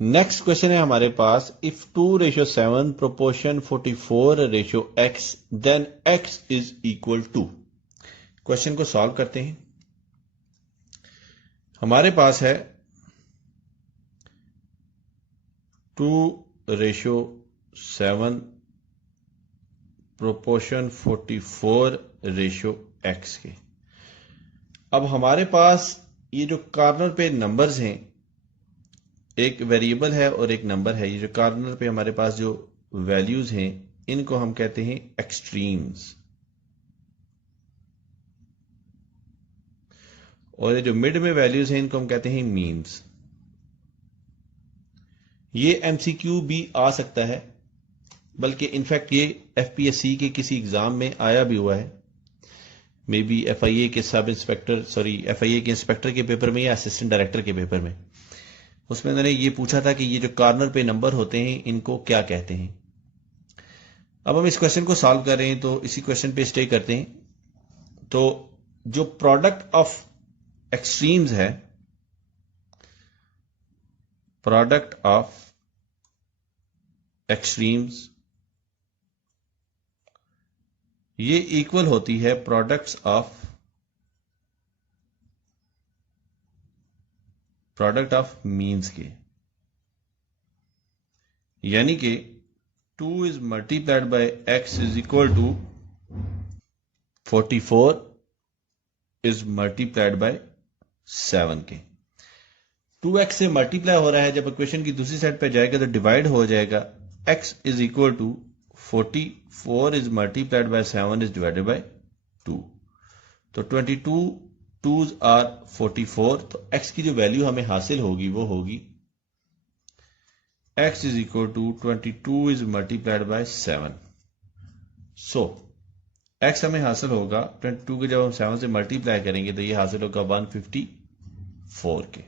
Next question है हमारे पास, if 2:7 proportion 44:x then x is equal to. Question को सॉल्व करते हैं। हमारे पास है 2:7 प्रोपोर्शन 44:x के। अब हमारे पास ये जो कॉर्नर पे नंबर्स हैं, एक वेरिएबल है और एक नंबर है। ये जो कॉर्नर पे हमारे पास जो वैल्यूज हैं इनको हम कहते हैं एक्सट्रीम्स, और ये जो मिड में वैल्यूज हैं इनको हम कहते हैं मीन्स। ये एमसीक्यू भी आ सकता है, बल्कि इनफैक्ट ये एफपीएससी के किसी एग्जाम में आया भी हुआ है, मे बी एफआईए के सब इंस्पेक्टर एफआईए के इंस्पेक्टर के पेपर में या असिस्टेंट डायरेक्टर के पेपर में। उसमें उन्होंने ये पूछा था कि ये जो कॉर्नर पे नंबर होते हैं इनको क्या कहते हैं। अब हम इस क्वेश्चन को सॉल्व कर रहे हैं तो इसी क्वेश्चन पे स्टे करते हैं। तो जो प्रोडक्ट ऑफ एक्सट्रीम्स है, प्रोडक्ट ऑफ एक्सट्रीम्स, ये इक्वल होती है प्रोडक्ट ऑफ मीन्स के। यानी कि 2 is multiplied by x is equal to 44 is multiplied by 7 के। 2x से मल्टीप्लाई हो रहा है, जब इक्वेशन की दूसरी साइड पे जाएगा तो डिवाइड हो जाएगा। x is equal to 44 is multiplied by 7 is divided by 2। तो 22 2s आर 44। तो x की जो वैल्यू हमें हासिल होगी वो होगी x is equal to 22 is multiplied by 7। So x हमें हासिल होगा 22 के, जब हम 7 से मल्टीप्लाई करेंगे तो ये हासिल होगा 154 के।